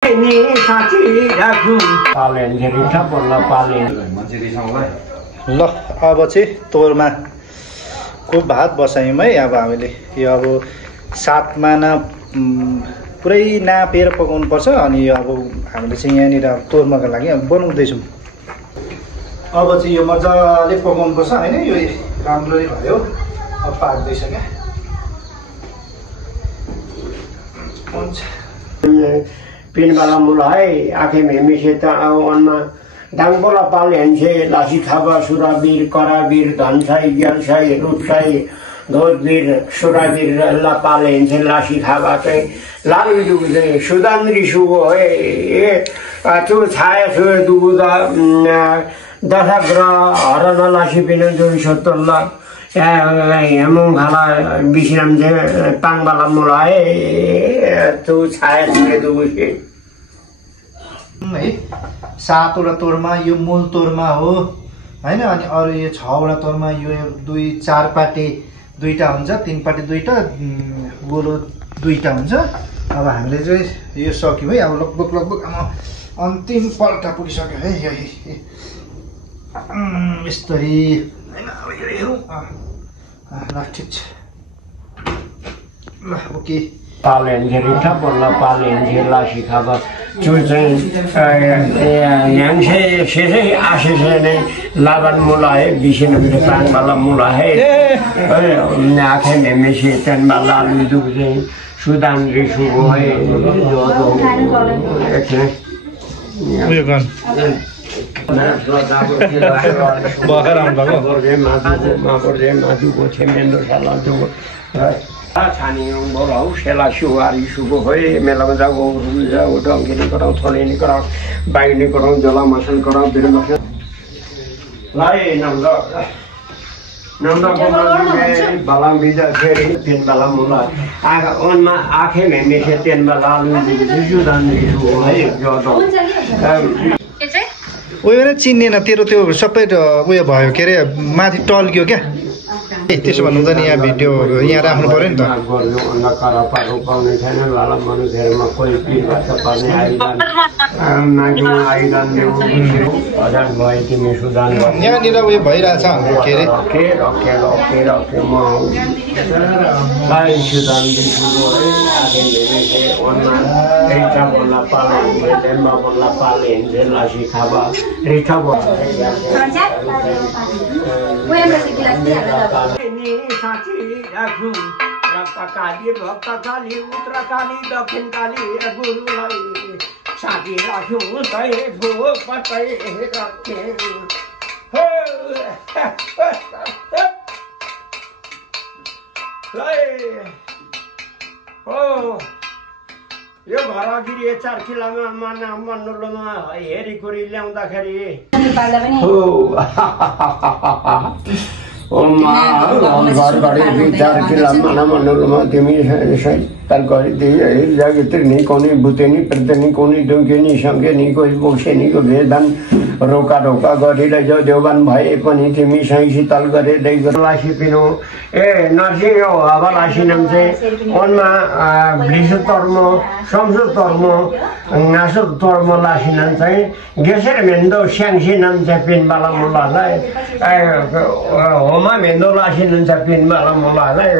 ल अब चाहिँ तोरमा को भात बसायौँ है। अब हामीले यो अब सातमा पुरै नापेर पकाउनु पर्छ। अनि यो अब हामीले चाहिँ यहाँनिर तोर्माको लागि बनाउँदैछौँ। अब चाहिँ यो मजाले पकाउनु पर्छ होइन। यो राम्ररी भयो। अब पाक्दैछ क्या। हुन्छ पिनवाला मुला है आँखें में मिसे अनमा डांगबोला पाल हेंसे लासी खाबा सुराबीर कराबीर धनसाई ज्ञानसाई रूपसाई धोतबीर सुराबीर ला पाल हेंसे लासी खाबा चाहिँ लालु दुबे सुदान्द्री सुगो है ए त्यो छाया सुए दुबुदा दशग्रह हरना लासी पिन जोई सत्तल्ला हेमङ खाला बिसिराम चाहिँ ताङबाला मुला है त्यो छाया सुए दुबुसे है। 7वटा तोरमा यो मूल तोरमा हो हैन। अनि अरु यो 6वटा तोरमा यो 2-4 पाटे दुईटा हुन्छ, 3 पाटे दुईटा, गोलो दुईटा हुन्छ। अब हामीले चाहिँ यो सक्यौँ है। अब लगभग अन्तिम पल्टा पुगिसक्यो है। यस्तरी हैन। अब यो हेरौँ। ल ठिक छ। ल ओके। पालेन्जे रिठा बोल्ला पालेन्जे लासी खाबा जो चाहिँ याङसे सेसे आशेसे नै लाबन मुला है बिसिन बिरे ताङबाला मुला है आँखे में मिसे तेनबाला लुदु चाहिँ सुदान रिसु हो है एकछिन उयो गर्नु बखर आउनु माथुको छेमेन्दो साला जो छानी बोलाऊ सेला सुहारी सुबो है मेलामा जाऊ जाऊ ढङ्गिनी गराउँ थलेनी गराउँ बाइनी गराउँ जला मसन गराउँ बिर मसन लाई नम्दा बाला बिजा फेरि तेन बाला मुला ओनमा आँखे में मिसे तेन बाला जुदान हो है उयो नै चिन्नेन तेरो त्यो सबै उयो भयो के अरे माथि टल्क्यो क्या। त्यसो भन्नु त नि यहाँ भिडियोहरू यहाँ राख्नु पर्यो नि त। यहाँनिर उयो भइरहेछ हाम्रो के साँची राखौँ रक्तकाली भक्तकाली उत्तरकाली दक्षिणकाली गुरुलाई साँची राख्यौँ तै भो पतै रखे हो यो घरगिरी 4 किलोमा मन्डलोमा हेरिकोरी ल्याउँदाखेरि घरघडी 4 किलो माना मन्डलमा तिमी तर गरिदिए जागित्री कोनी भुतेनी प्रतेनी कोनी डुङ्केनी सङ्केनी कोही बोक्सेनीको भेदन रोका ढोका गरिँदै जाऊ देउबान भए पनि तिमी सही शीतल गरेदै लासी पिनो ए नर्सिङ हो अब लासी नाम चाहिँ ओनमा वृष तर्म संसो तर्म नासो तर्म लासी नाम चाहिँ गेसेर भेन्दो स्याङ्सी नाम चाहिँ पिनबाला मुलालाई होमा भेन्दो लासी नाम चाहिँ पिनबाला मुलालाई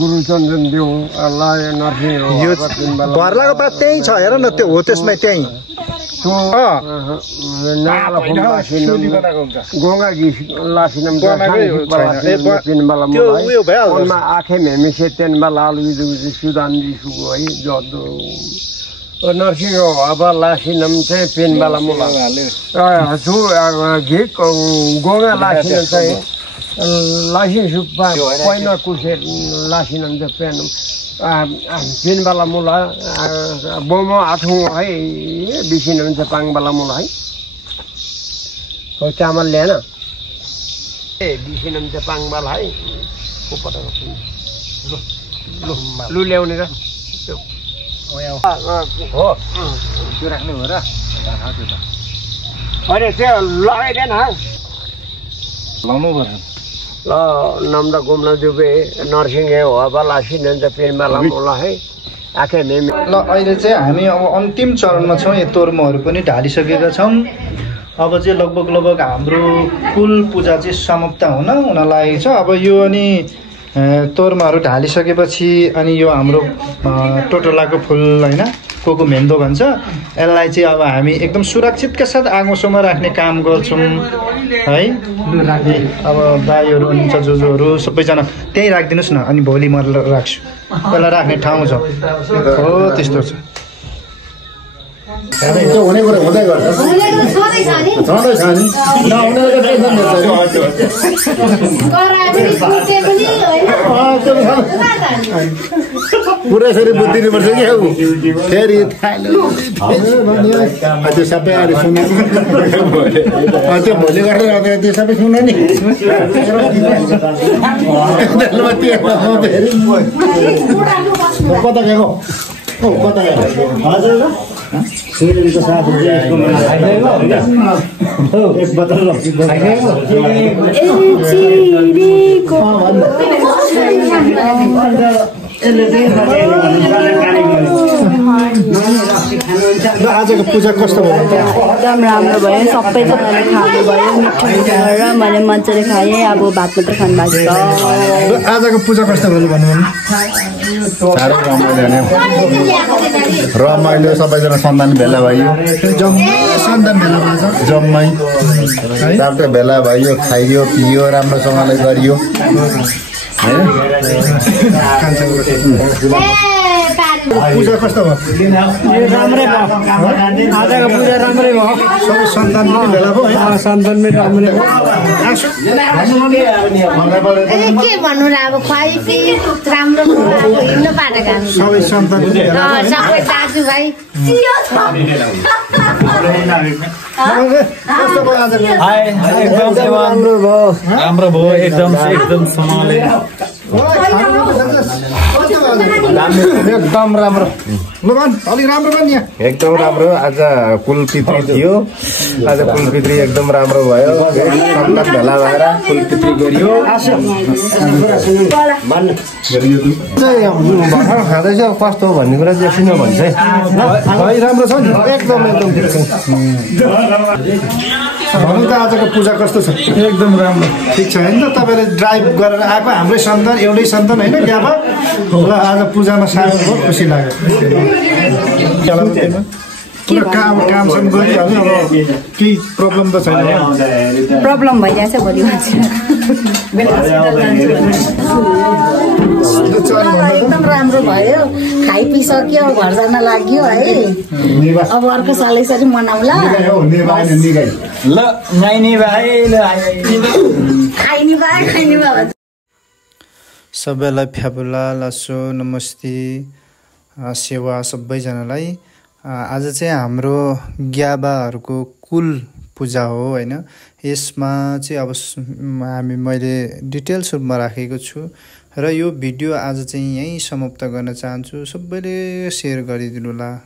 गुरुचन्द्रन देव घरलाको बात त्यही छ हेर न त्यो हो त्यसमा त्यही गोंगा लासिनम आँखे मेमिसे तेनबाला आलु सुदान सुगो है जदो नर्सिङ हो अब लासिनम चाहिँ पेनबाला मुला छु घिक गोगा लासिनम चाहिँ लासिन सुप्पा पहिना कुसे लासिनम चाहिँ पेन पेनबाला मुला बोमो आठौँ है बिसिनम चाहिँ पाङबाला मुला है हो चामल ल्याएन ए बिसिनम चाहिँ पाङबाला है लु ल्याउने र हो त्यो राख्ने हो र अहिले त्यो लगाइदिएन लाउनु पर्छ ल नम्दा गुम्ला जुबे नर्सिङ हो वाला सिनन्द पेरमाला मोला है आखे ने ल अहिले चाहिँ हामी अब अन्तिम चरणमा छौँ। यो तोर्माहरू पनि ढालिसकेका छौँ। अब चाहिँ लगभग हाम्रो कुल पूजा चाहिँ समाप्त हुन लागेको छ। अब यो अनि तोर्माहरू ढालिसकेपछि अनि यो हाम्रो टोटोलाको फुल होइन कोकुमेन्दो भन्छ, यसलाई चाहिँ अब हामी एकदम सुरक्षितका साथ आगोसम्म राख्ने काम गर्छौँ है। अब दाईहरू हुनुहुन्छ जोजोहरू सबैजना त्यहीँ राखिदिनुहोस् न, अनि भोलि म राख्छु। यसलाई राख्ने ठाउँ छ हो, त्यस्तो छ। हुने कुरा हुँदै गर्छ छँदै छ नि नहुनेको टेन्सन पुरै फेरि बुझिदिनुपर्छ कि हौ फेरि त्यो सबै अहिले सुन्नु त्यो भोलि गरेर त्यो सबै सुन्नु नि कता गएको कता गएको हजुर सिलको साथ एक बतल आजको पूजा कस्तो भयो? एकदम राम्रो भयो, सबैजनाले खानुभयो, मिठो मिठो गरेर मैले मजाले खाएँ। अब भात मात्र खानु भएको छ। आजको पूजा कस्तो भयो भन्नु? साह्रै रमाइलो सबैजना सन्तान भेला भयो, सन्तान भेला भएछ जम्मै सबैले भेला भयो, खाइयो पियो राम्रोसँगले गरियो। पूजा कस्तो भयो? राम्रै भयो, आजको पूजा राम्रै भयो। सबै सन्तान भेला भयो, सन्तान पनि राम्रै भयो। के भन्नु र, अब खुवाइ पिइ राम्रो हिँड्नु पाटेको सबै सन्तान सबै दाजुभाइ राम्रो भयो, एकदम सँगले एकदम राम्रो अलिक राम्रो भयो नि यहाँ। एकदम राम्रो। आज कुलपित्री थियो, आज कुलपित्री एकदम राम्रो भयो। सन्तान भेला भएर कुलपित्री गरियो। भर्खर खाँदैछ कस्तो हो भन्ने कुरा चाहिँ सुन्यो भने चाहिँ राम्रो छ नि, एकदम ठिक छ। भन्नु त आजको पूजा कस्तो छ? एकदम राम्रो ठिक छ होइन त? तपाईँले ड्राइभ गरेर आएको हाम्रै सन्तान, एउटै सन्तान होइन ग्याबा ल, आज पूजामा साह्रै बहुत खुसी लाग्यो। कामसम्म गरिहाल्यो, अब केही प्रब्लम त छैन? प्रब्लम भइरहेछ भोलि एकदम राम्रो भयो, खाइ पिइसक्यो, घर जान लाग्यो है। अब अर्को साल यसरी मनाउला। ल नाइने भाइ ल खाइने भयो सबैलाई फ्याबुला लासो नमस्ते सेवा सबैजनालाई। आज चाहिँ हाम्रो ग्याबाहरूको कुल पूजा हो होइन। यसमा चाहिँ अब मैले डिटेल्स रूपमा राखेको छु र यो भिडियो आज चाहिँ यहीँ समाप्त गर्न चाहन्छु। सबैले सेयर गरिदिनु होला।